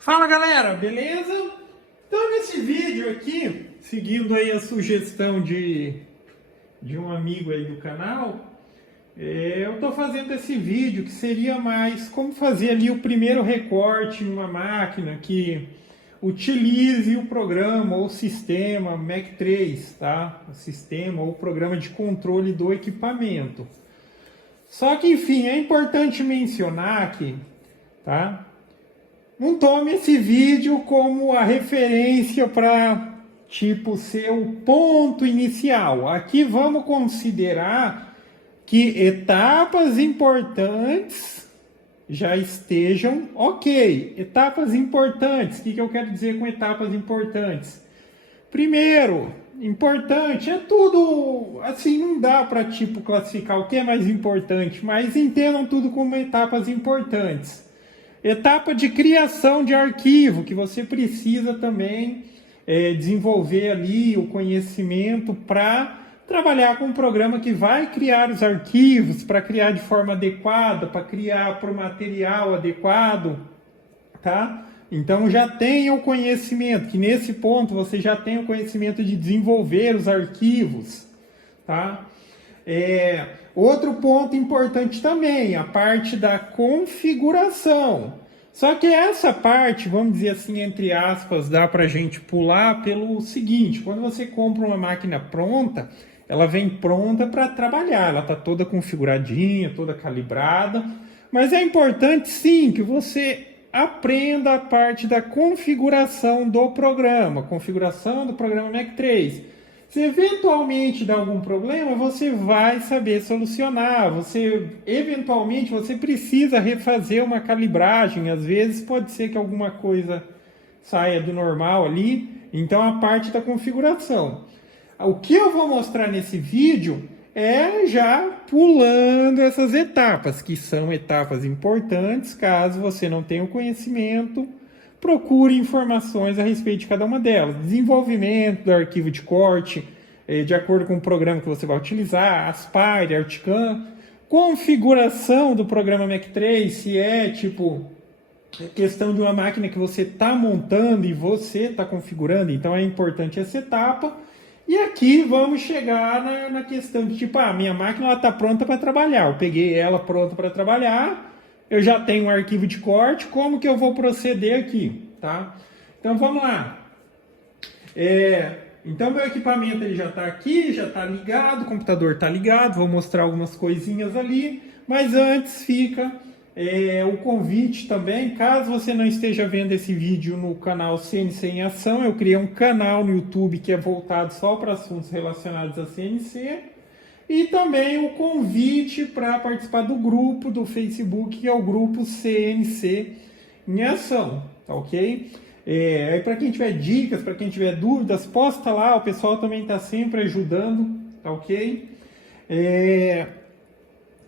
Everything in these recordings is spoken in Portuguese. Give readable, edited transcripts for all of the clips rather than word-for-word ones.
Fala galera, beleza? Então nesse vídeo aqui, seguindo aí a sugestão de um amigo aí do canal, eu estou fazendo esse vídeo que seria mais como fazer ali o primeiro recorte em uma máquina que utilize o programa ou sistema Mac3, tá? O sistema ou programa de controle do equipamento. Só que enfim, é importante mencionar aqui, tá? Não tome esse vídeo como a referência para, tipo, ser o ponto inicial. Aqui vamos considerar que etapas importantes já estejam ok. Etapas importantes, o que eu quero dizer com etapas importantes? Primeiro, importante é tudo, assim, não dá para, tipo, classificar o que é mais importante, mas entendam tudo como etapas importantes. Etapa de criação de arquivo, que você precisa também desenvolver ali o conhecimento para trabalhar com um programa que vai criar os arquivos, para criar de forma adequada, para criar para o material adequado, tá? Então já tenha o conhecimento, que nesse ponto você já tem o conhecimento de desenvolver os arquivos, tá? Outro ponto importante também, a parte da configuração. Só que essa parte, vamos dizer assim, entre aspas, dá para a gente pular pelo seguinte: quando você compra uma máquina pronta, ela vem pronta para trabalhar, ela está toda configuradinha, toda calibrada, mas é importante sim que você aprenda a parte da configuração do programa Mac3. Se eventualmente dá algum problema, você vai saber solucionar. Eventualmente, você precisa refazer uma calibragem. Às vezes pode ser que alguma coisa saia do normal ali. Então, a parte da configuração. O que eu vou mostrar nesse vídeo é já pulando essas etapas, que são etapas importantes. Caso você não tenha o conhecimento, procure informações a respeito de cada uma delas. Desenvolvimento do arquivo de corte, de acordo com o programa que você vai utilizar, Aspire, Articam, configuração do programa Mac3, se é tipo questão de uma máquina que você está montando e você está configurando, então é importante essa etapa. E aqui vamos chegar na questão de tipo, minha máquina está pronta para trabalhar, eu peguei ela pronta para trabalhar, eu já tenho um arquivo de corte, como que eu vou proceder aqui, tá? Então vamos lá. Então meu equipamento ele já está aqui, já está ligado, o computador está ligado, vou mostrar algumas coisinhas ali, mas antes fica o convite também, caso você não esteja vendo esse vídeo no canal CNC em Ação, eu criei um canal no YouTube que é voltado só para assuntos relacionados a CNC, e também o convite para participar do grupo do Facebook, que é o grupo CNC em Ação, tá ok? Para quem tiver dicas, para quem tiver dúvidas, posta lá, o pessoal também está sempre ajudando, tá ok?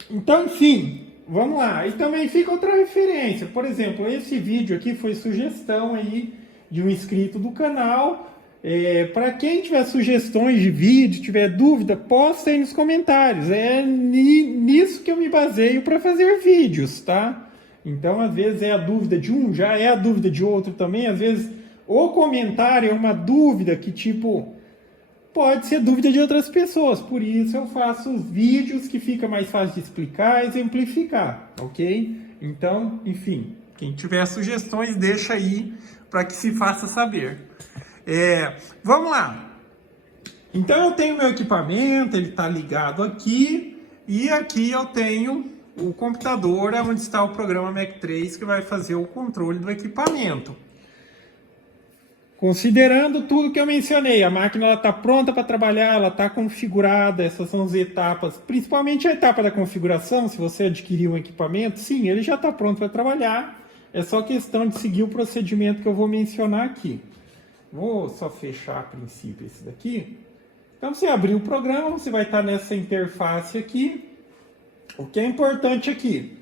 Então, enfim, vamos lá. E também fica outra referência, por exemplo, esse vídeo aqui foi sugestão aí de um inscrito do canal. Para quem tiver sugestões de vídeo, tiver dúvida, posta aí nos comentários. É nisso que eu me baseio para fazer vídeos, tá? Então, às vezes é a dúvida de um, já é a dúvida de outro também. Às vezes o comentário é uma dúvida que, tipo, pode ser dúvida de outras pessoas. Por isso eu faço vídeos que fica mais fácil de explicar, exemplificar, ok? Então, enfim, quem tiver sugestões, deixa aí para que se faça saber. Vamos lá. Então eu tenho meu equipamento, ele está ligado aqui, e aqui eu tenho o computador onde está o programa Mac3 que vai fazer o controle do equipamento. Considerando tudo que eu mencionei, a máquina está pronta para trabalhar, ela está configurada, essas são as etapas, principalmente a etapa da configuração. Se você adquirir um equipamento, sim, ele já está pronto para trabalhar, é só questão de seguir o procedimento que eu vou mencionar aqui. Vou só fechar a princípio esse daqui. Então, você abrir o programa, você vai estar nessa interface aqui. O que é importante aqui?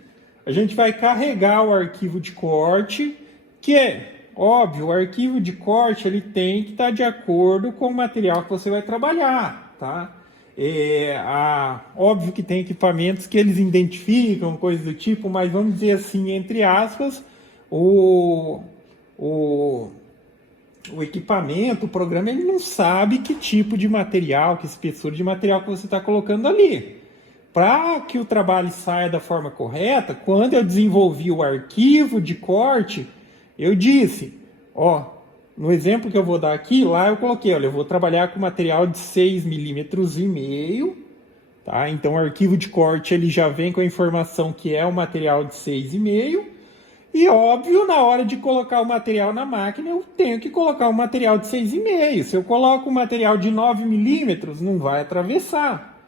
A gente vai carregar o arquivo de corte, que é óbvio, o arquivo de corte ele tem que estar de acordo com o material que você vai trabalhar, tá? Óbvio que tem equipamentos que eles identificam, coisas do tipo, mas vamos dizer assim, entre aspas, o o equipamento, o programa, ele não sabe que tipo de material, que espessura de material que você está colocando ali. Para que o trabalho saia da forma correta, quando eu desenvolvi o arquivo de corte, eu disse, ó, no exemplo que eu vou dar aqui, lá eu coloquei, olha, eu vou trabalhar com material de 6,5 milímetros, tá? Então o arquivo de corte ele já vem com a informação que é o material de 6,5. E óbvio, na hora de colocar o material na máquina, eu tenho que colocar o material de 6,5. Se eu coloco o material de 9 milímetros, não vai atravessar.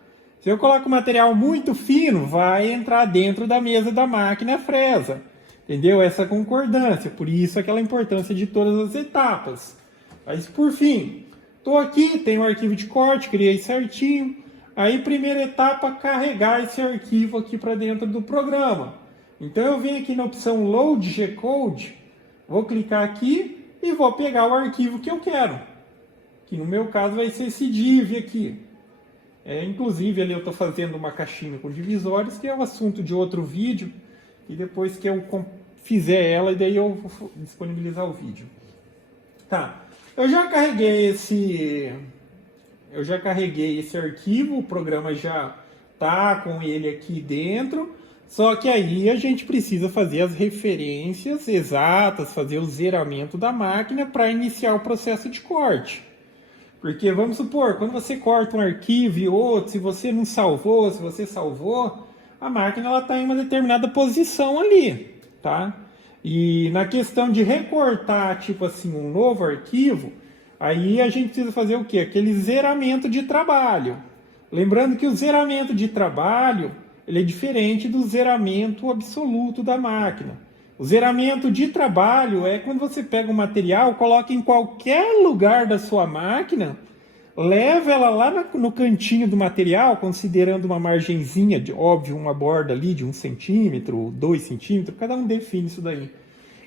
Se eu coloco material muito fino, vai entrar dentro da mesa da máquina fresa. Entendeu? Essa concordância. Por isso aquela importância de todas as etapas. Mas por fim, estou aqui, tenho o arquivo de corte, criei certinho. Aí primeira etapa, carregar esse arquivo aqui para dentro do programa. Então eu venho aqui na opção Load G-Code, vou clicar aqui e vou pegar o arquivo que eu quero. Que no meu caso vai ser esse div aqui. Inclusive ali eu estou fazendo uma caixinha com divisórios, que é o assunto de outro vídeo. E depois que eu fizer ela, daí eu vou disponibilizar o vídeo. Tá, eu já carreguei esse arquivo, o programa já tá com ele aqui dentro. Só que aí a gente precisa fazer as referências exatas, fazer o zeramento da máquina para iniciar o processo de corte. Porque vamos supor, quando você corta um arquivo e outro, se você não salvou, se você salvou, a máquina está em uma determinada posição ali, tá? E na questão de recortar, tipo assim, um novo arquivo, aí a gente precisa fazer o quê? Aquele zeramento de trabalho. Lembrando que o zeramento de trabalho ele é diferente do zeramento absoluto da máquina. O zeramento de trabalho é quando você pega o material, coloca em qualquer lugar da sua máquina, leva ela lá no cantinho do material, considerando uma margenzinha, óbvio, uma borda ali de 1 centímetro, 2 centímetros, cada um define isso daí.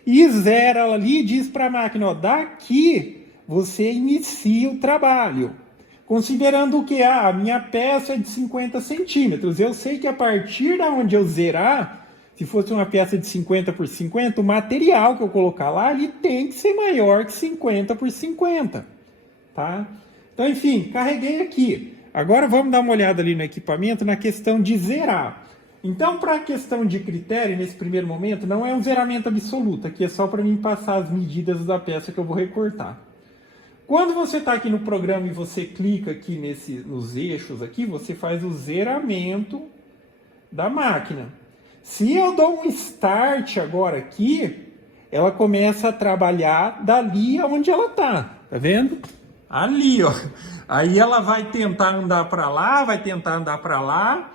E zera ela ali e diz para a máquina, ó, daqui você inicia o trabalho. Considerando que a minha peça é de 50 centímetros, eu sei que a partir da onde eu zerar, se fosse uma peça de 50 por 50, o material que eu colocar lá, ele tem que ser maior que 50 por 50, tá? Então, enfim, carreguei aqui. Agora vamos dar uma olhada ali no equipamento na questão de zerar. Então, para a questão de critério, nesse primeiro momento, não é um zeramento absoluto, aqui é só para mim passar as medidas da peça que eu vou recortar. Quando você está aqui no programa e você clica aqui nos eixos aqui, você faz o zeramento da máquina. Se eu dou um start agora aqui, ela começa a trabalhar dali onde ela está, tá vendo? Ali, ó. Aí ela vai tentar andar para lá, vai tentar andar para lá,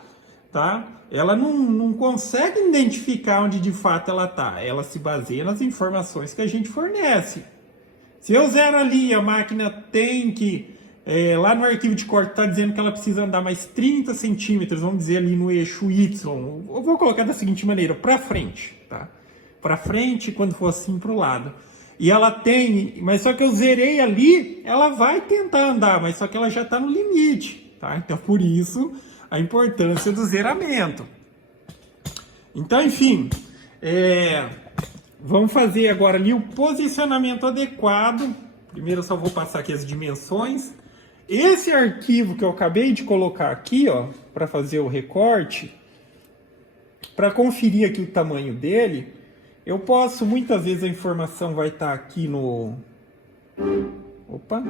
tá? Ela não consegue identificar onde de fato ela está. Ela se baseia nas informações que a gente fornece. Se eu zero ali, a máquina tem que, lá no arquivo de corte está dizendo que ela precisa andar mais 30 centímetros, vamos dizer ali no eixo Y. Eu vou colocar da seguinte maneira, para frente, tá? Para frente, quando for assim para o lado. E ela tem, mas só que eu zerei ali, ela vai tentar andar, mas só que ela já está no limite, tá? Então por isso a importância do zeramento. Então, enfim, vamos fazer agora ali o posicionamento adequado. Primeiro eu só vou passar aqui as dimensões. Esse arquivo que eu acabei de colocar aqui, ó, para fazer o recorte, para conferir aqui o tamanho dele, eu posso, muitas vezes a informação vai estar aqui no... Opa!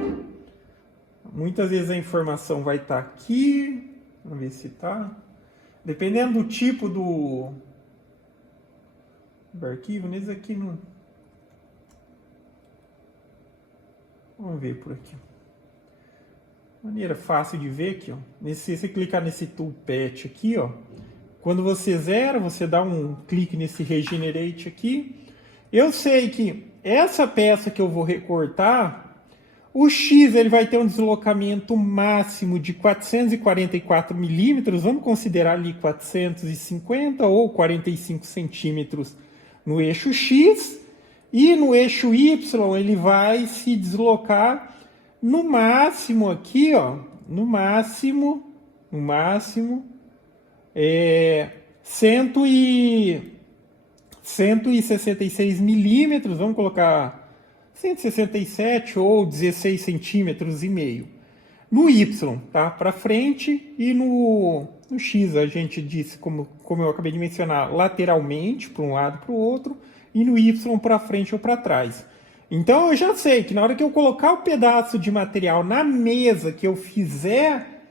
Muitas vezes a informação vai estar aqui. Vamos ver se tá. Dependendo do tipo do arquivo, nesse aqui não. Vamos ver por aqui. Maneira fácil de ver aqui, ó. Se você clicar nesse toolpath aqui, ó, quando você zera, você dá um clique nesse regenerate aqui. Eu sei que essa peça que eu vou recortar, o X ele vai ter um deslocamento máximo de 444 milímetros, vamos considerar ali 450 ou 45 centímetros no eixo X, e no eixo Y ele vai se deslocar no máximo aqui, ó, no máximo 166 milímetros, vamos colocar 167 ou 16 centímetros e meio. No Y, tá? Para frente, e no X a gente disse, como eu acabei de mencionar, lateralmente, para um lado e para o outro, e no Y para frente ou para trás. Então eu já sei que na hora que eu colocar o pedaço de material na mesa que eu fizer,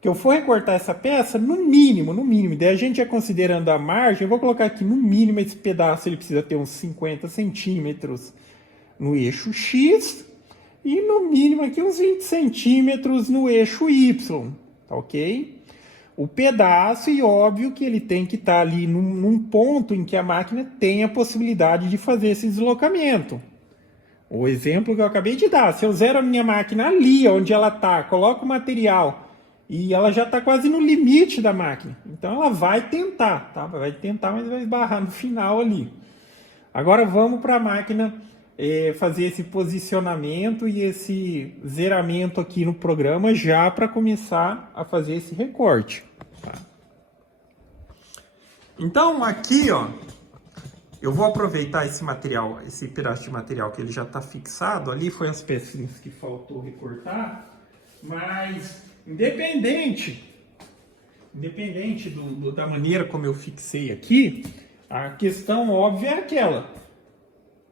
que eu for recortar essa peça, no mínimo, daí a gente já considerando a margem, eu vou colocar aqui no mínimo esse pedaço, ele precisa ter uns 50 centímetros no eixo X, e no mínimo aqui uns 20 centímetros no eixo Y, tá ok? O pedaço, e óbvio que ele tem que estar ali num ponto em que a máquina tem a possibilidade de fazer esse deslocamento. O exemplo que eu acabei de dar, se eu zero a minha máquina ali onde ela está, coloco o material e ela já está quase no limite da máquina, então ela vai tentar, tá? Vai tentar, mas vai esbarrar no final ali. Agora vamos para a máquina fazer esse posicionamento e esse zeramento aqui no programa já para começar a fazer esse recorte. Tá? Então aqui, ó, eu vou aproveitar esse material, esse pedaço de material que ele já está fixado ali, foi as pecinhas que faltou recortar, mas independente da maneira como eu fixei aqui, a questão óbvia é aquela: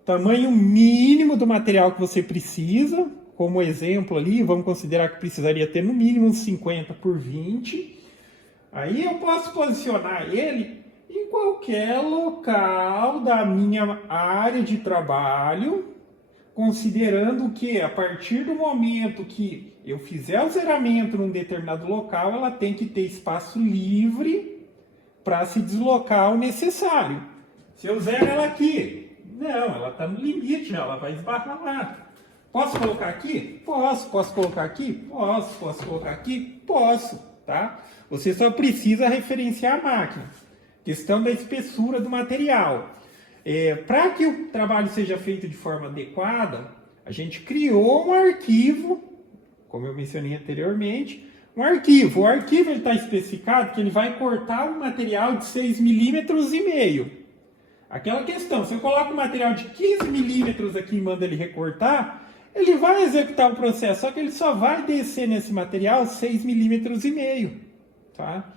tamanho mínimo do material que você precisa, como exemplo ali, vamos considerar que precisaria ter no mínimo uns 50 por 20. Aí eu posso posicionar ele em qualquer local da minha área de trabalho, considerando que a partir do momento que eu fizer o zeramento num determinado local, ela tem que ter espaço livre para se deslocar ao necessário. Se eu zero ela aqui, não, ela está no limite, ela vai esbarrar lá. Posso colocar aqui? Posso. Posso colocar aqui? Posso. Posso colocar aqui? Posso, tá? Você só precisa referenciar a máquina. Questão da espessura do material. Para que o trabalho seja feito de forma adequada, a gente criou um arquivo, como eu mencionei anteriormente, um arquivo. O arquivo está especificado que ele vai cortar um material de 6,5 milímetros. Aquela questão, se eu coloco um material de 15 milímetros aqui e mando ele recortar, ele vai executar o processo, só que ele só vai descer nesse material 6,5 milímetros. Tá?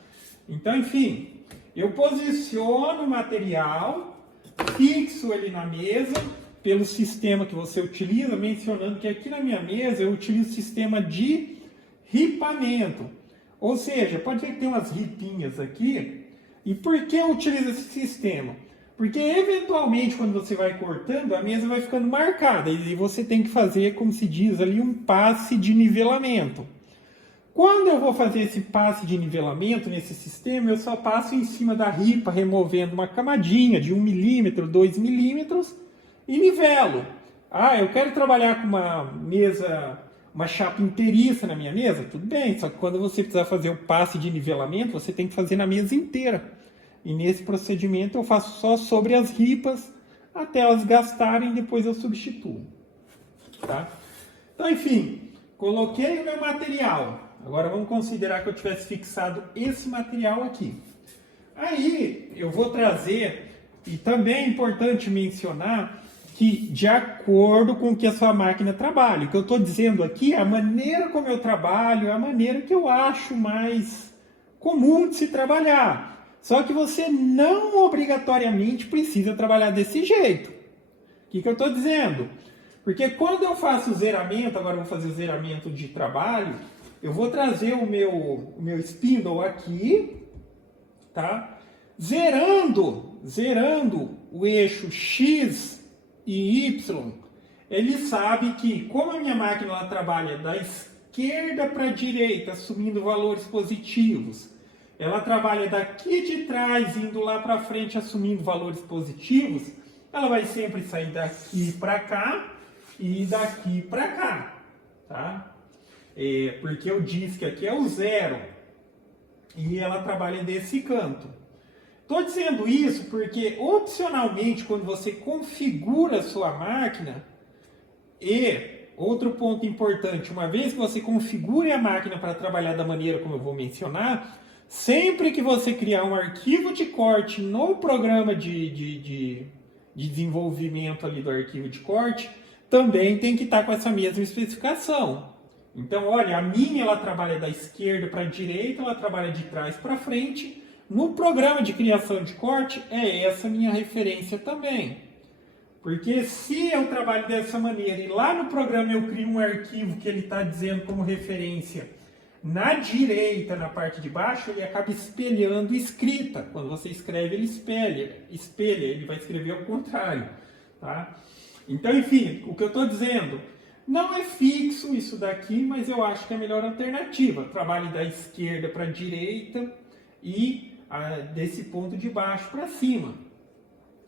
Então, enfim, eu posiciono o material, fixo ele na mesa, pelo sistema que você utiliza, mencionando que aqui na minha mesa eu utilizo o sistema de ripamento. Ou seja, pode ver que tem umas ripinhas aqui. E por que eu utilizo esse sistema? Porque eventualmente quando você vai cortando, a mesa vai ficando marcada e você tem que fazer, como se diz ali, um passe de nivelamento. Quando eu vou fazer esse passe de nivelamento nesse sistema, eu só passo em cima da ripa, removendo uma camadinha de 1 milímetro, 2 milímetros e nivelo. Ah, eu quero trabalhar com uma mesa, uma chapa inteiriça na minha mesa? Tudo bem, só que quando você precisar fazer o passe de nivelamento, você tem que fazer na mesa inteira. E nesse procedimento eu faço só sobre as ripas, até elas gastarem, depois eu substituo. Tá? Então, enfim, coloquei o meu material. Agora vamos considerar que eu tivesse fixado esse material aqui. Aí eu vou trazer, e também é importante mencionar, que de acordo com o que a sua máquina trabalha. O que eu estou dizendo aqui é a maneira como eu trabalho, é a maneira que eu acho mais comum de se trabalhar. Só que você não obrigatoriamente precisa trabalhar desse jeito. O que eu estou dizendo? Porque quando eu faço o zeramento, agora eu vou fazer o zeramento de trabalho, eu vou trazer o meu spindle aqui, tá? Zerando o eixo X e Y, ele sabe que, como a minha máquina ela trabalha da esquerda para a direita, assumindo valores positivos, ela trabalha daqui de trás, indo lá para frente, assumindo valores positivos, ela vai sempre sair daqui para cá e daqui para cá, tá? Porque eu disse que aqui é o zero e ela trabalha desse canto. Estou dizendo isso porque, opcionalmente, quando você configura a sua máquina, e outro ponto importante, uma vez que você configure a máquina para trabalhar da maneira como eu vou mencionar, sempre que você criar um arquivo de corte no programa de desenvolvimento ali do arquivo de corte, também tem que estar com essa mesma especificação. Então, olha, a minha ela trabalha da esquerda para a direita, ela trabalha de trás para frente. No programa de criação de corte, é essa minha referência também. Porque se eu trabalho dessa maneira e lá no programa eu crio um arquivo que ele está dizendo como referência na direita, na parte de baixo, ele acaba espelhando escrita. Quando você escreve, ele espelha, ele vai escrever ao contrário. Tá? Então, enfim, o que eu estou dizendo, não é fixo isso daqui, mas eu acho que é a melhor alternativa. Trabalhe da esquerda para a direita e desse ponto de baixo para cima.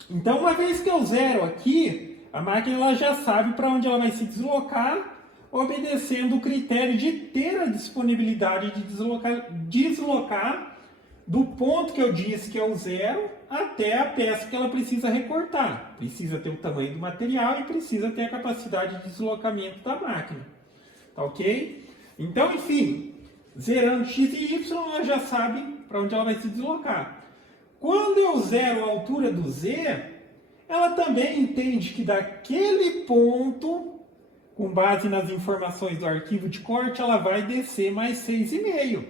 Então, uma vez que eu zero aqui, a máquina ela já sabe para onde ela vai se deslocar, obedecendo o critério de ter a disponibilidade de deslocar do ponto que eu disse que é o zero até a peça que ela precisa recortar. Precisa ter o tamanho do material e precisa ter a capacidade de deslocamento da máquina. Tá ok? Então, enfim, zerando x e y, ela já sabe para onde ela vai se deslocar. Quando eu zero a altura do z, ela também entende que daquele ponto, com base nas informações do arquivo de corte, ela vai descer mais 6,5.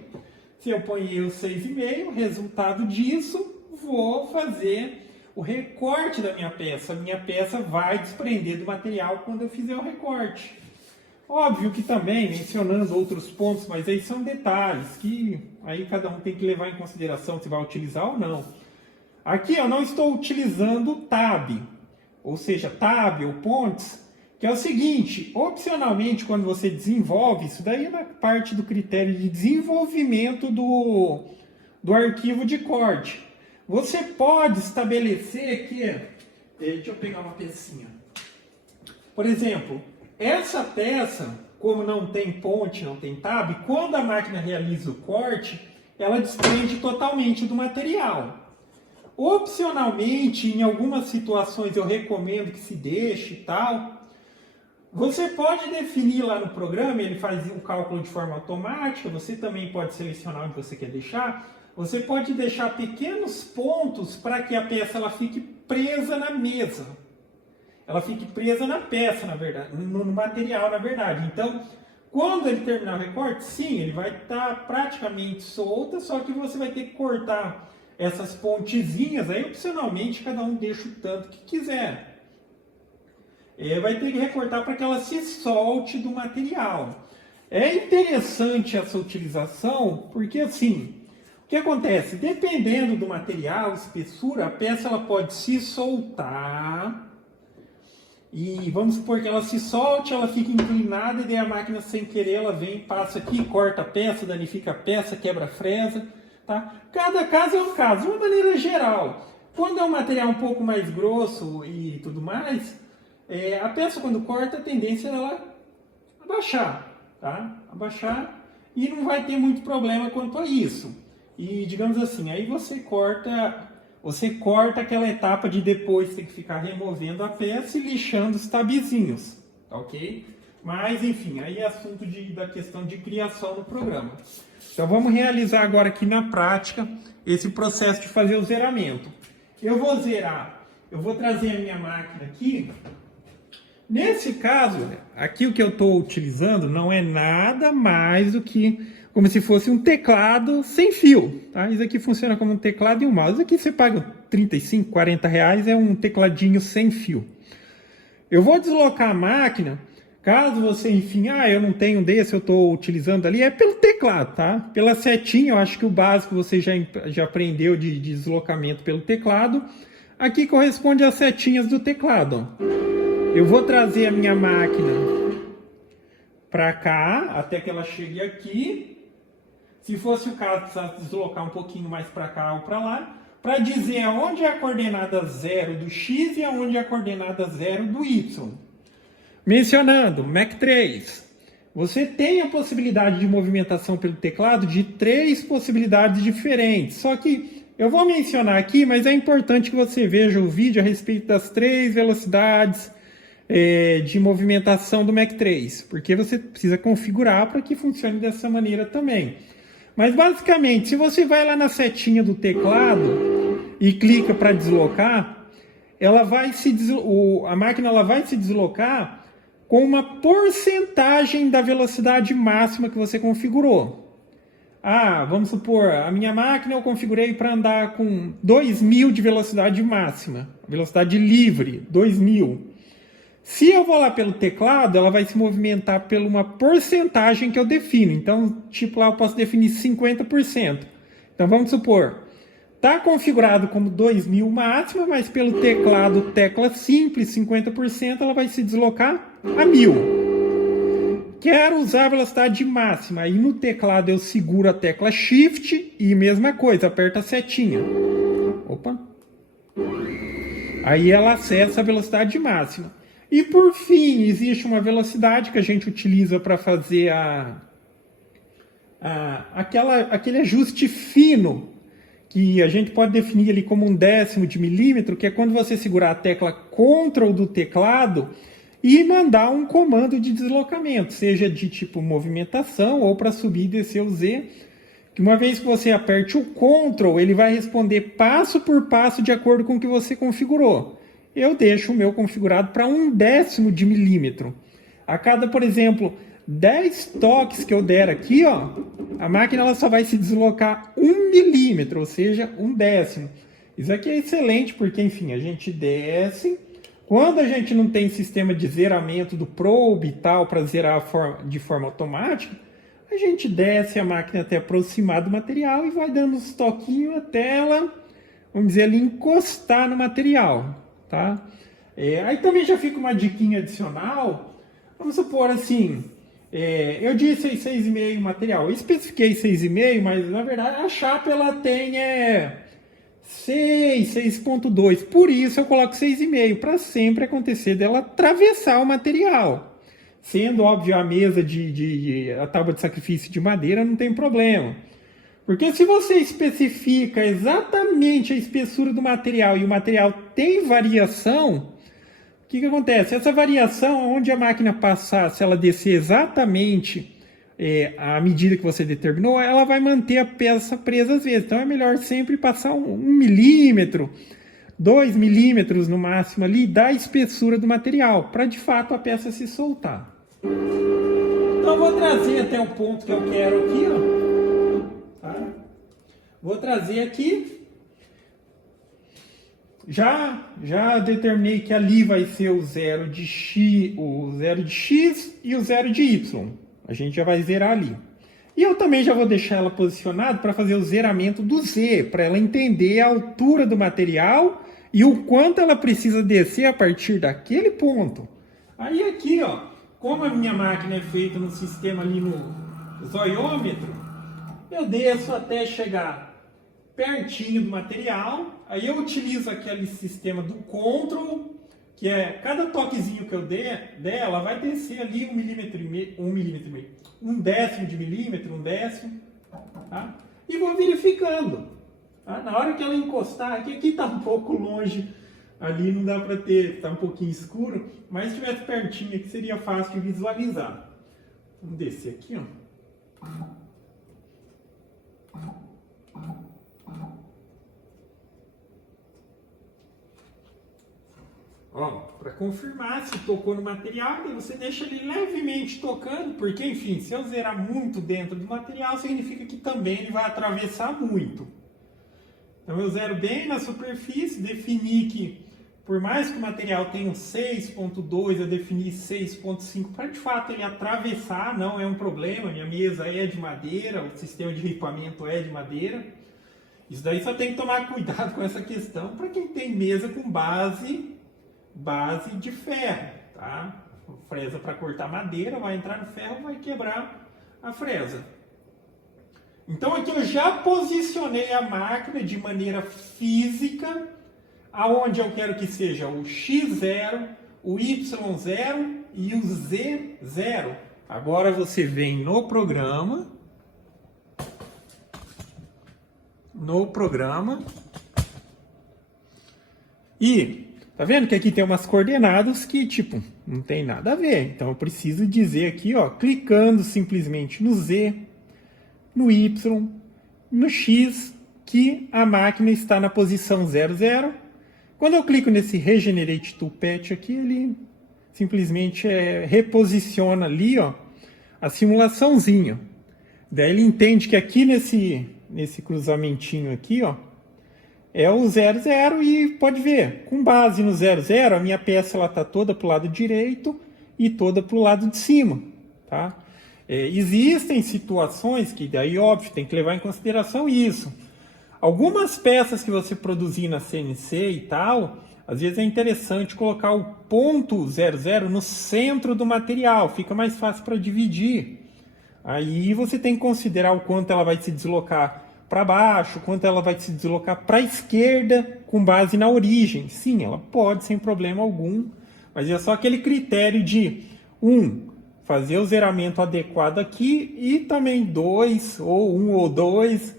Se eu ponho o 6,5, resultado disso, vou fazer o recorte da minha peça. A minha peça vai desprender do material quando eu fizer o recorte. Óbvio que também, mencionando outros pontos, mas aí são detalhes que aí cada um tem que levar em consideração se vai utilizar ou não. Aqui eu não estou utilizando tab, ou seja, tab ou pontes, que é o seguinte, opcionalmente quando você desenvolve, isso daí é na parte do critério de desenvolvimento do arquivo de corte. Você pode estabelecer que, deixa eu pegar uma pecinha, por exemplo, essa peça, como não tem ponte, não tem tab, quando a máquina realiza o corte, ela desprende totalmente do material. Opcionalmente, em algumas situações eu recomendo que se deixe e tal. Você pode definir lá no programa, ele faz o cálculo de forma automática, você também pode selecionar onde você quer deixar. Você pode deixar pequenos pontos para que a peça ela fique presa na mesa. Ela fique presa na peça, na verdade, no material, na verdade. Então, quando ele terminar o recorte, sim, ele vai estar praticamente solta, só que você vai ter que cortar essas pontezinhas, aí opcionalmente cada um deixa o tanto que quiser. Vai ter que recortar para que ela se solte do material. É interessante essa utilização, porque assim, o que acontece? Dependendo do material, espessura, a peça ela pode se soltar, e vamos supor que ela se solte, ela fica inclinada, e daí a máquina sem querer ela vem, passa aqui, corta a peça, danifica a peça, quebra a fresa. Tá? Cada caso é um caso, de uma maneira geral. Quando é um material um pouco mais grosso e tudo mais, a peça quando corta, a tendência é ela abaixar, tá? Abaixar e não vai ter muito problema quanto a isso. E digamos assim, aí você corta aquela etapa de depois ter que ficar removendo a peça e lixando os tabzinhos, tá ok? Mas enfim, aí é assunto da questão de criação no programa. Então vamos realizar agora aqui na prática esse processo de fazer o zeramento. Eu vou zerar, eu vou trazer a minha máquina aqui. Nesse caso, aqui o que eu estou utilizando não é nada mais do que como se fosse um teclado sem fio. Tá? Isso aqui funciona como um teclado e um mouse. Isso aqui você paga 35, 40 reais, é um tecladinho sem fio. Eu vou deslocar a máquina. Caso você, enfim, eu não tenho desse, eu estou utilizando ali, é pelo teclado, tá? Pela setinha, eu acho que o básico você já aprendeu de deslocamento pelo teclado. Aqui corresponde às setinhas do teclado. Ó. Eu vou trazer a minha máquina para cá, até que ela chegue aqui. Se fosse o caso, precisasse deslocar um pouquinho mais para cá ou para lá, para dizer aonde é a coordenada 0 do x e aonde é a coordenada 0 do y. Mencionando, Mac 3, você tem a possibilidade de movimentação pelo teclado de 3 possibilidades diferentes. Só que eu vou mencionar aqui, mas é importante que você veja o vídeo a respeito das 3 velocidades de movimentação do Mac 3, porque você precisa configurar para que funcione dessa maneira também. Mas basicamente, se você vai lá na setinha do teclado e clica para deslocar, a máquina ela vai se deslocar com uma porcentagem da velocidade máxima que você configurou. Ah, vamos supor, a minha máquina eu configurei para andar com 2.000 de velocidade máxima, velocidade livre, 2.000. Se eu vou lá pelo teclado, ela vai se movimentar por uma porcentagem que eu defino. Então, tipo lá eu posso definir 50%. Então, vamos supor, está configurado como 2.000 máxima, mas pelo teclado, tecla simples, 50%, ela vai se deslocar a 1.000. Quero usar a velocidade máxima. Aí no teclado eu seguro a tecla Shift e mesma coisa, aperta a setinha. Opa! Aí ela acessa a velocidade máxima. E por fim, existe uma velocidade que a gente utiliza para fazer aquele ajuste fino, que a gente pode definir ali como 1/10 de milímetro, que é quando você segurar a tecla Ctrl do teclado e mandar um comando de deslocamento, seja de tipo movimentação ou para subir e descer o Z, que uma vez que você aperte o Ctrl, ele vai responder passo por passo de acordo com o que você configurou. Eu deixo o meu configurado para 1/10 de milímetro. A cada, por exemplo, 10 toques que eu der aqui, ó, a máquina ela só vai se deslocar 1 milímetro, ou seja, 1/10. Isso aqui é excelente porque, enfim, a gente desce. Quando a gente não tem sistema de zeramento do probe e tal, para zerar de forma automática, a gente desce a máquina até aproximar do material e vai dando uns toquinhos até ela, vamos dizer ali, encostar no material, tá? Aí também já fica uma diquinha adicional. Vamos supor assim, eu disse 6,5 material, eu especifiquei 6,5, mas na verdade a chapa ela tem 6.2, por isso eu coloco 6,5, para sempre acontecer dela atravessar o material. Sendo óbvio a mesa a tábua de sacrifício de madeira, não tem problema. Porque se você especifica exatamente a espessura do material e o material tem variação, o que acontece? Essa variação, onde a máquina passar, se ela descer exatamente a medida que você determinou, ela vai manter a peça presa às vezes. Então é melhor sempre passar 1 milímetro, 2 milímetros no máximo ali da espessura do material, para de fato a peça se soltar. Então eu vou trazer até o ponto que eu quero aqui, ó. Tá? Vou trazer aqui. Já determinei que ali vai ser o 0 de x e o 0 de y. A gente já vai zerar ali. E eu também já vou deixar ela posicionada para fazer o zeramento do Z, para ela entender a altura do material e o quanto ela precisa descer a partir daquele ponto. Aí aqui, ó, como a minha máquina é feita no sistema ali no zoiômetro, eu desço até chegar pertinho do material. Aí eu utilizo aquele sistema do Ctrl, que é cada toquezinho que eu der, ela vai descer ali 1 milímetro e meio, 1/10 de milímetro, 1/10, tá? E vou verificando. Tá? Na hora que ela encostar, aqui está um pouco longe, ali não dá para ter, está um pouquinho escuro, mas se estivesse pertinho aqui seria fácil de visualizar. Vamos descer aqui, ó. Para confirmar se tocou no material, você deixa ele levemente tocando, porque, enfim, se eu zerar muito dentro do material, significa que também ele vai atravessar muito. Então eu zero bem na superfície, defini que, por mais que o material tenha 6.2, eu defini 6.5, para de fato ele atravessar, não é um problema, minha mesa é de madeira, o sistema de equipamento é de madeira. Isso daí só tem que tomar cuidado com essa questão para quem tem mesa com base de ferro, tá? Fresa para cortar madeira, vai entrar no ferro, vai quebrar a fresa. Então aqui eu já posicionei a máquina de maneira física, aonde eu quero que seja o X0, o Y0 e o Z0. Agora você vem no programa, e tá vendo que aqui tem umas coordenadas que, tipo, não tem nada a ver. Então eu preciso dizer aqui, ó, clicando simplesmente no Z, no Y, no X, que a máquina está na posição 00. Quando eu clico nesse Regenerate Toolpath aqui, ele simplesmente reposiciona ali, ó, a simulaçãozinha. Daí ele entende que aqui nesse cruzamentinho aqui, ó, é o 00 e pode ver, com base no 00, a minha peça ela tá toda pro lado direito e toda pro lado de cima, tá? Existem situações que daí, óbvio, tem que levar em consideração isso. Algumas peças que você produzir na CNC e tal, às vezes é interessante colocar o ponto 00 no centro do material, fica mais fácil para dividir. Aí você tem que considerar o quanto ela vai se deslocar para baixo, quanto ela vai se deslocar para a esquerda com base na origem. Sim, ela pode sem problema algum, mas é só aquele critério de fazer o zeramento adequado aqui e também 2 ou 1 ou 2,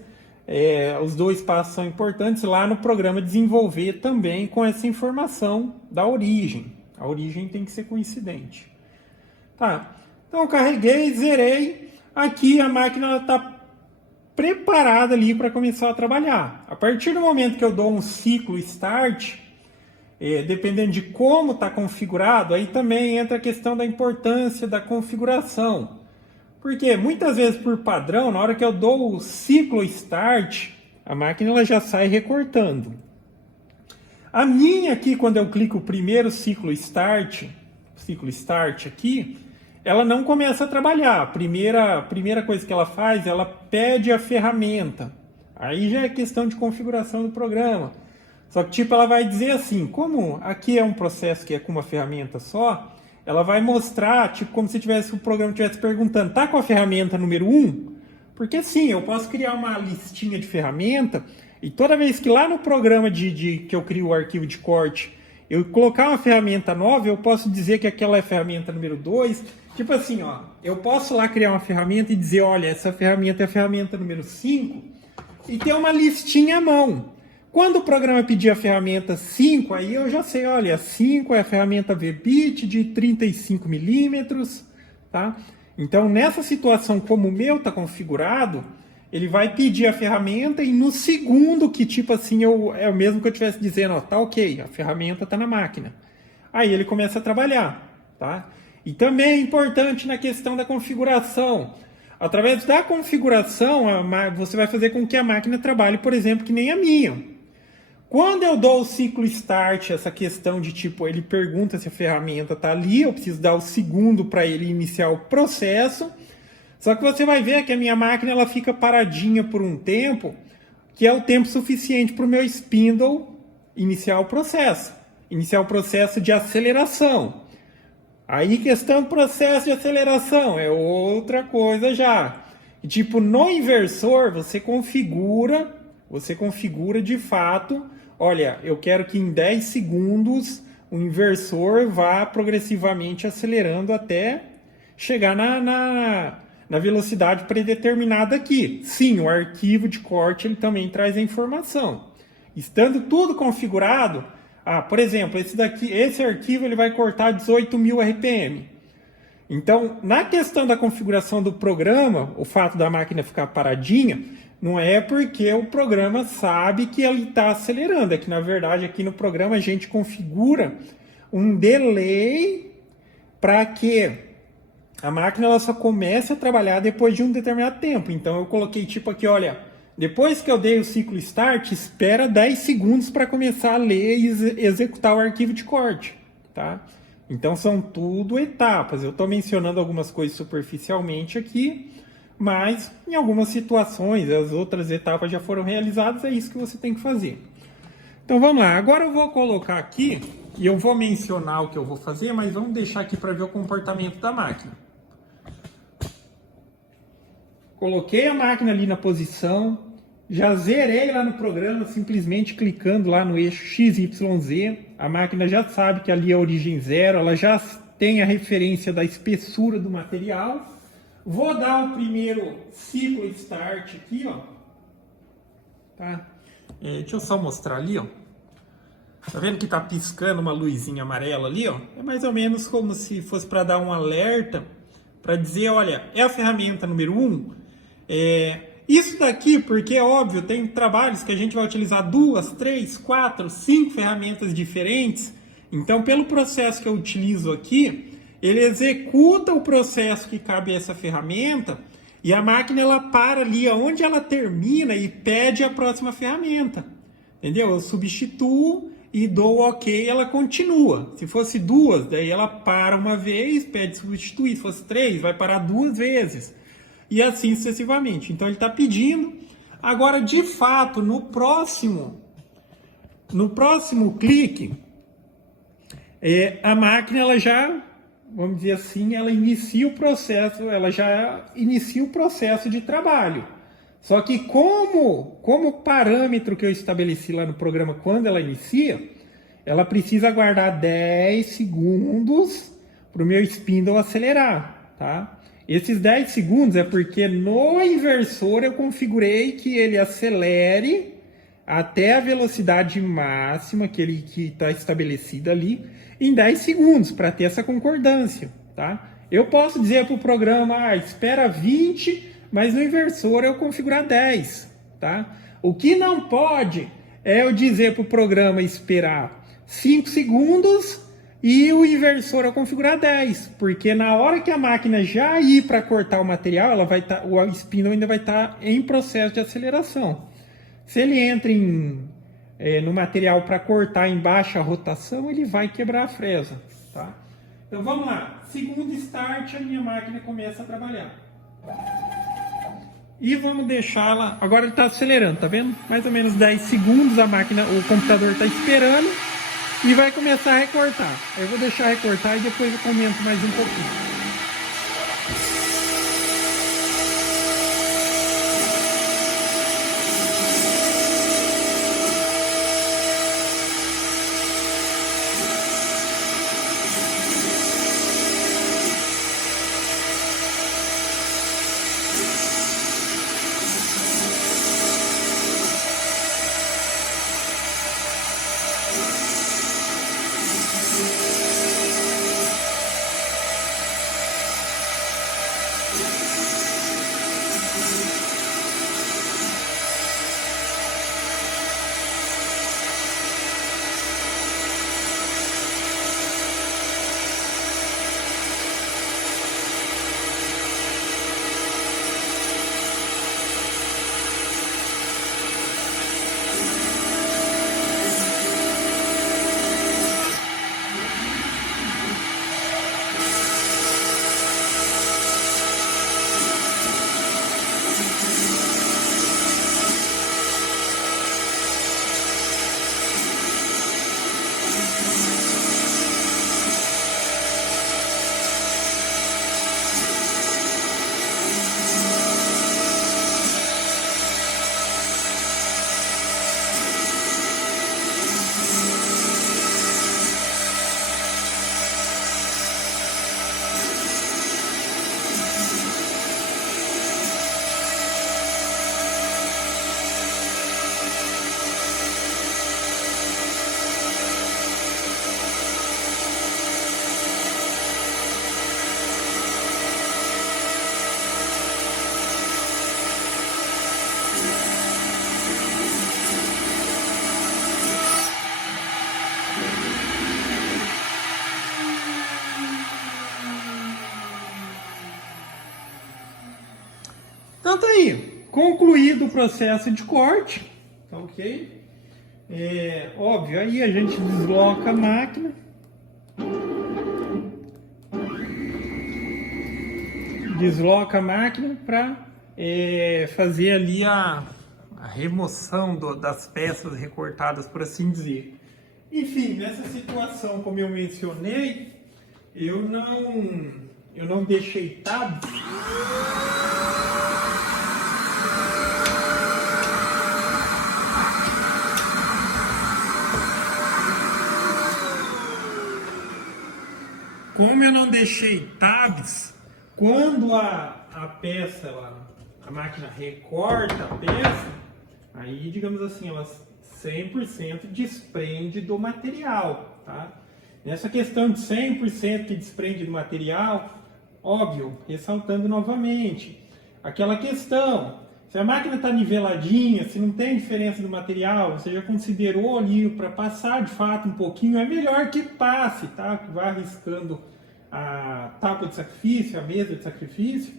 os dois passos são importantes lá no programa desenvolver também com essa informação da origem. A origem tem que ser coincidente. Tá, então eu carreguei, zerei. Aqui a máquina está preparada ali para começar a trabalhar. A partir do momento que eu dou um ciclo start, dependendo de como está configurado, aí também entra a questão da importância da configuração. Porque muitas vezes por padrão, na hora que eu dou o ciclo start, a máquina ela já sai recortando. A minha aqui, quando eu clico o primeiro ciclo start aqui, ela não começa a trabalhar. A primeira coisa que ela faz, ela pede a ferramenta. Aí já é questão de configuração do programa. Só que tipo, ela vai dizer assim, como aqui é um processo que é com uma ferramenta só, ela vai mostrar, tipo, como se o programa estivesse perguntando, tá com a ferramenta número 1? Porque sim, eu posso criar uma listinha de ferramenta e toda vez que lá no programa que eu crio o arquivo de corte, eu colocar uma ferramenta nova, eu posso dizer que aquela é a ferramenta número 2. Tipo assim, ó, eu posso lá criar uma ferramenta e dizer, olha, essa ferramenta é a ferramenta número 5 e ter uma listinha à mão. Quando o programa pedir a ferramenta 5, aí eu já sei, olha, 5 é a ferramenta VBit de 35 milímetros, tá? Então, nessa situação, como o meu está configurado, ele vai pedir a ferramenta e no segundo que, tipo assim, é o mesmo que eu estivesse dizendo, ó, tá ok, a ferramenta está na máquina. Aí ele começa a trabalhar, tá? E também é importante na questão da configuração. Através da configuração, você vai fazer com que a máquina trabalhe, por exemplo, que nem a minha. Quando eu dou o ciclo start, essa questão de tipo, ele pergunta se a ferramenta está ali, eu preciso dar o segundo para ele iniciar o processo. Só que você vai ver que a minha máquina ela fica paradinha por um tempo, que é o tempo suficiente para o meu spindle iniciar o processo de aceleração. Aí questão do processo de aceleração é outra coisa já. E, tipo, no inversor você configura de fato, olha, eu quero que em 10 segundos o inversor vá progressivamente acelerando até chegar na velocidade predeterminada aqui. Sim, o arquivo de corte ele também traz a informação. Estando tudo configurado, por exemplo, esse arquivo ele vai cortar 18.000 RPM. Então, na questão da configuração do programa, o fato da máquina ficar paradinha, não é porque o programa sabe que ele está acelerando, é que na verdade aqui no programa a gente configura um delay para que a máquina ela só comece a trabalhar depois de um determinado tempo. Então eu coloquei tipo aqui, olha, depois que eu dei o ciclo start, espera 10 segundos para começar a ler e executar o arquivo de corte, tá? Então são tudo etapas. Eu estou mencionando algumas coisas superficialmente aqui, mas em algumas situações as outras etapas já foram realizadas, é isso que você tem que fazer. Então vamos lá, agora eu vou colocar aqui, e eu vou mencionar o que eu vou fazer, mas vamos deixar aqui para ver o comportamento da máquina. Coloquei a máquina ali na posição, já zerei lá no programa, simplesmente clicando lá no eixo XYZ, a máquina já sabe que ali é a origem 0, ela já tem a referência da espessura do material. Vou dar o primeiro ciclo start aqui, ó. Tá? Deixa eu só mostrar ali, ó. Tá vendo que tá piscando uma luzinha amarela ali, ó? É mais ou menos como se fosse para dar um alerta, para dizer, olha, é a ferramenta número 1. Isso daqui, porque é óbvio, tem trabalhos que a gente vai utilizar 2, 3, 4, 5 ferramentas diferentes. Então, pelo processo que eu utilizo aqui, ele executa o processo que cabe a essa ferramenta e a máquina ela para ali onde ela termina e pede a próxima ferramenta. Entendeu? Eu substituo e dou o ok, ela continua. Se fosse duas, daí ela para uma vez, pede substituir. Se fosse três, vai parar duas vezes. E assim sucessivamente. Então ele está pedindo. Agora, de fato, no próximo clique, a máquina ela já, vamos dizer assim, ela inicia o processo, ela já inicia o processo de trabalho. Só que como parâmetro que eu estabeleci lá no programa quando ela inicia, ela precisa aguardar 10 segundos para o meu spindle acelerar, tá? Esses 10 segundos é porque no inversor eu configurei que ele acelere até a velocidade máxima que está estabelecida ali em 10 segundos, para ter essa concordância, tá? Eu posso dizer para o programa, espera 20, mas no inversor eu configurar 10, tá? O que não pode é eu dizer para o programa esperar 5 segundos e o inversor eu configurar 10, porque na hora que a máquina já ir para cortar o material, o spindle ainda vai estar em processo de aceleração. Se ele entra no material para cortar em baixa rotação, ele vai quebrar a fresa, tá? Então vamos lá. Segundo start, a minha máquina começa a trabalhar. E vamos deixá-la... Agora ele está acelerando, tá vendo? Mais ou menos 10 segundos o computador está esperando e vai começar a recortar. Eu vou deixar recortar e depois eu comento mais um pouquinho. Então tá aí, concluído o processo de corte, tá ok? Óbvio, aí a gente desloca a máquina. Desloca a máquina para fazer ali a remoção das peças recortadas, por assim dizer. Enfim, nessa situação, como eu mencionei, eu não deixei tabs. Como eu não deixei tabs, quando a peça, a máquina recorta a peça, aí, digamos assim, ela 100% desprende do material, tá? Nessa questão de 100% que desprende do material, óbvio, ressaltando novamente, aquela questão, Se a máquina está niveladinha, se não tem diferença do material, você já considerou ali para passar de fato um pouquinho, é melhor que passe, tá? Que vá riscando a tábua de sacrifício, a mesa de sacrifício,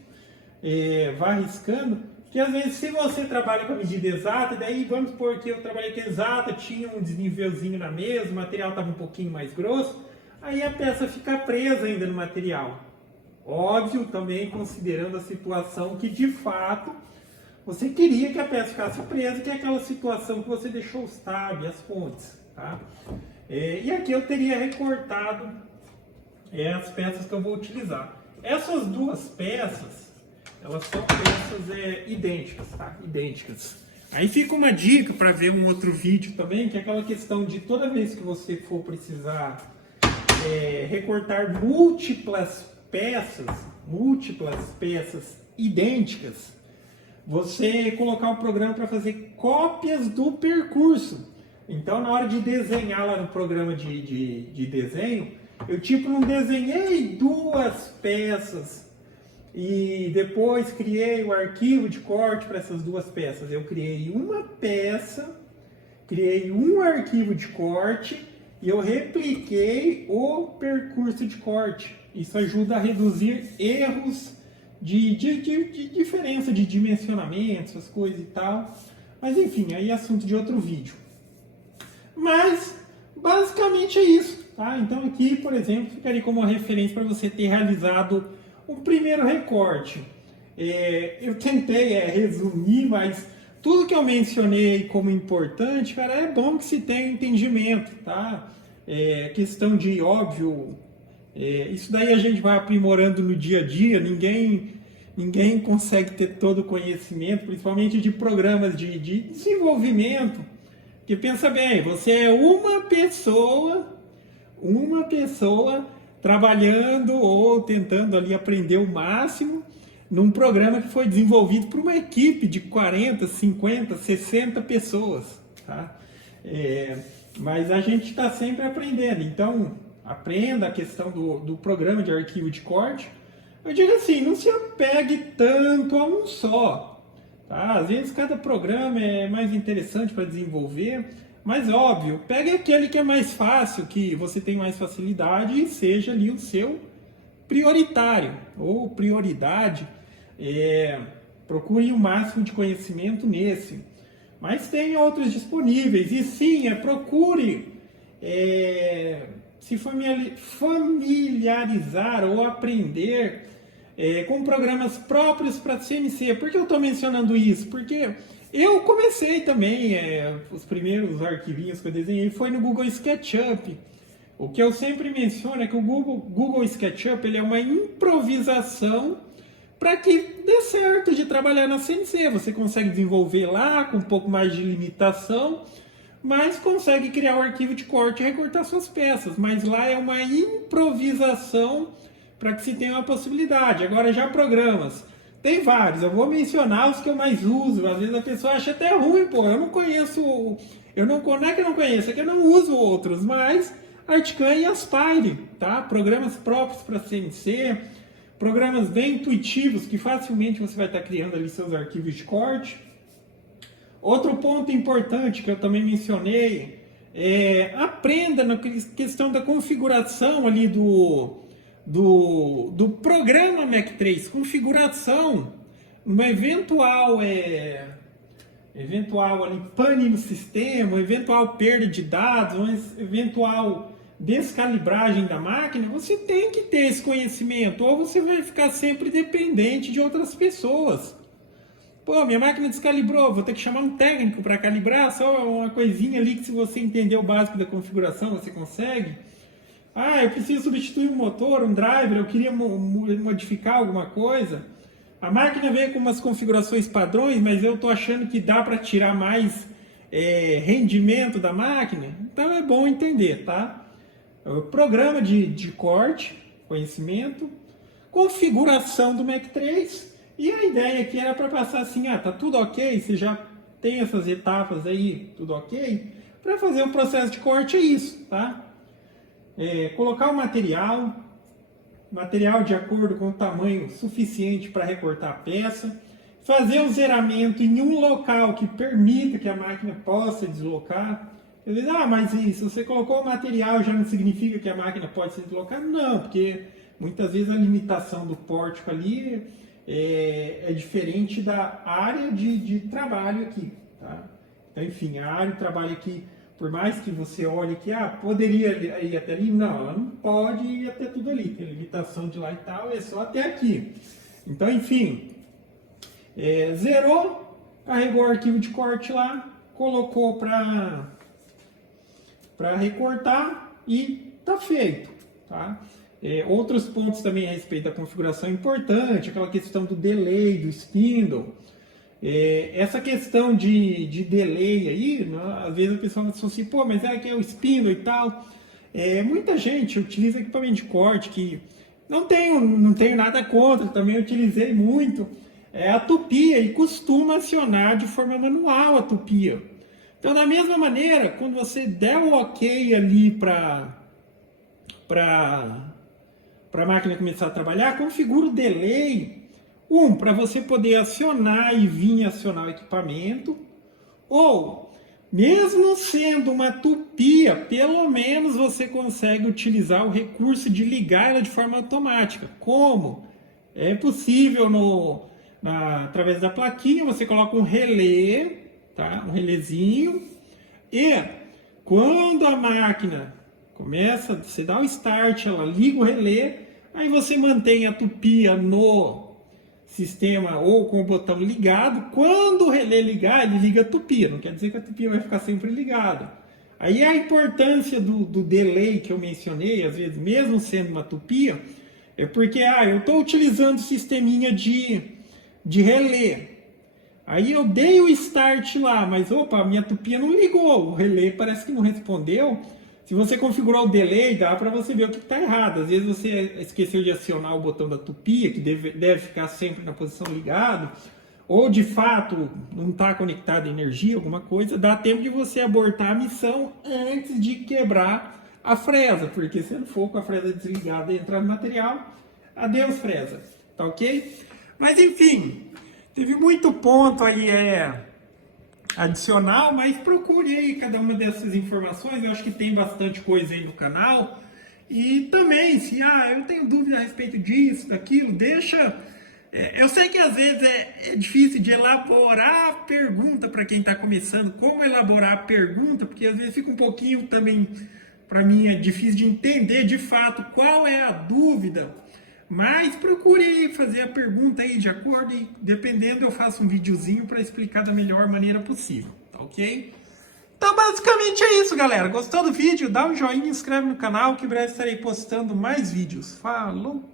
vá riscando, porque às vezes se você trabalha com a medida exata, daí vamos supor que eu trabalhei com exata, tinha um desnivelzinho na mesa, o material estava um pouquinho mais grosso, aí a peça fica presa ainda no material. Óbvio, também considerando a situação que de fato você queria que a peça ficasse presa, que é aquela situação que você deixou os tab, as fontes, tá? E aqui eu teria recortado as peças que eu vou utilizar. Essas duas peças, elas são peças idênticas, tá? Idênticas. Aí fica uma dica para ver um outro vídeo também, que é aquela questão de toda vez que você for precisar recortar múltiplas peças idênticas, você colocar um programa para fazer cópias do percurso. Então, na hora de desenhar lá no programa de desenho, eu não desenhei duas peças e depois criei o arquivo de corte para essas duas peças. Eu criei uma peça, criei um arquivo de corte e eu repliquei o percurso de corte. Isso ajuda a reduzir erros de diferença de dimensionamento, essas coisas e tal. Mas enfim, aí é assunto de outro vídeo. Mas basicamente é isso, tá? Então aqui, por exemplo, ficaria como uma referência para você ter realizado um primeiro recorte. Eu tentei resumir, mas tudo que eu mencionei como importante, cara, é bom que se tenha entendimento, tá? Questão de, óbvio, isso daí a gente vai aprimorando no dia a dia, ninguém consegue ter todo o conhecimento, principalmente de programas de desenvolvimento, porque pensa bem, você é uma pessoa trabalhando ou tentando ali aprender o máximo num programa que foi desenvolvido por uma equipe de 40, 50, 60 pessoas, tá? Mas a gente está sempre aprendendo, então aprenda a questão do programa de arquivo de corte. Eu digo assim, não se apegue tanto a um só, tá? Às vezes cada programa é mais interessante para desenvolver, mas óbvio, pegue aquele que é mais fácil, que você tem mais facilidade e seja ali o seu prioritário ou prioridade. Procure o máximo de conhecimento nesse. Mas tem outros disponíveis e sim, procure se familiarizar ou aprender com programas próprios para CNC. Por que eu estou mencionando isso? Porque eu comecei também, os primeiros arquivinhos que eu desenhei foi no Google SketchUp. O que eu sempre menciono é que o Google SketchUp ele é uma improvisação para que dê certo de trabalhar na CNC. Você consegue desenvolver lá com um pouco mais de limitação, mas consegue criar um arquivo de corte e recortar suas peças. Mas lá é uma improvisação para que se tenha uma possibilidade. Agora já programas, tem vários, eu vou mencionar os que eu mais uso. Às vezes a pessoa acha até ruim, pô, eu não conheço, não é que eu não conheço, é que eu não uso outros, mas Articam e Aspire, tá? Programas próprios para CNC, programas bem intuitivos que facilmente você vai estar criando ali seus arquivos de corte. Outro ponto importante que eu também mencionei aprenda na questão da configuração ali do programa Mac3, configuração, uma eventual ali, pane no sistema, eventual perda de dados, uma eventual descalibragem da máquina, você tem que ter esse conhecimento, ou você vai ficar sempre dependente de outras pessoas. Pô, minha máquina descalibrou, vou ter que chamar um técnico para calibrar, só uma coisinha ali que se você entender o básico da configuração, você consegue. Ah, eu preciso substituir um motor, um driver, eu queria modificar alguma coisa. A máquina veio com umas configurações padrões, mas eu estou achando que dá para tirar mais rendimento da máquina. Então é bom entender, tá? Programa de corte, conhecimento, configuração do Mac3. E a ideia aqui era para passar assim, tá tudo ok, você já tem essas etapas aí, tudo ok? Para fazer o processo de corte é isso, tá? Colocar o material de acordo com o tamanho suficiente para recortar a peça, fazer o zeramento em um local que permita que a máquina possa deslocar. Às vezes, mas se você colocou o material já não significa que a máquina pode ser deslocada? Não, porque muitas vezes a limitação do pórtico ali é diferente da área de trabalho aqui, tá? Então, enfim, a área de trabalho aqui, por mais que você olhe que poderia ir até ali, não, ela não pode ir até tudo ali, tem limitação de lá e tal, é só até aqui. Então, enfim, zerou, carregou o arquivo de corte lá, colocou para recortar e tá feito, tá? Outros pontos também a respeito da configuração importante, aquela questão do delay, do spindle. Essa questão de delay aí, né, às vezes a pessoa fala assim, pô, mas que é o spindle e tal. Muita gente utiliza equipamento de corte que não tenho nada contra, também utilizei muito, a tupia e costuma acionar de forma manual a tupia. Então, da mesma maneira, quando você der o ok ali para a máquina começar a trabalhar, configura o delay, para você poder acionar e vir acionar o equipamento, ou, mesmo sendo uma tupia, pelo menos você consegue utilizar o recurso de ligar ela de forma automática. Como? É possível através da plaquinha, você coloca um relé, tá? Um relézinho, e quando a máquina começa, você dá o start, ela liga o relé, aí você mantém a tupia no sistema ou com o botão ligado. Quando o relé ligar, ele liga a tupia, não quer dizer que a tupia vai ficar sempre ligada. Aí a importância do delay que eu mencionei, às vezes mesmo sendo uma tupia, é porque eu estou utilizando o sisteminha de relé. Aí eu dei o start lá, mas a minha tupia não ligou, o relé parece que não respondeu. Se você configurou o delay, dá para você ver o que está errado. Às vezes você esqueceu de acionar o botão da tupia, que deve ficar sempre na posição ligado, ou de fato não está conectado a energia, alguma coisa, dá tempo de você abortar a missão antes de quebrar a fresa, porque se não for com a fresa desligada e entrar no material, adeus fresa, tá ok? Mas enfim, teve muito ponto aí adicional, mas procure aí cada uma dessas informações. Eu acho que tem bastante coisa aí no canal. E também, se eu tenho dúvida a respeito disso, daquilo, deixa. Eu sei que às vezes é difícil de elaborar a pergunta para quem está começando, como elaborar a pergunta, porque às vezes fica um pouquinho também, para mim é difícil de entender de fato qual é a dúvida. Mas procure fazer a pergunta aí de acordo e dependendo eu faço um videozinho para explicar da melhor maneira possível, tá ok? Então basicamente é isso, galera. Gostou do vídeo? Dá um joinha, inscreve no canal que em breve estarei postando mais vídeos. Falou!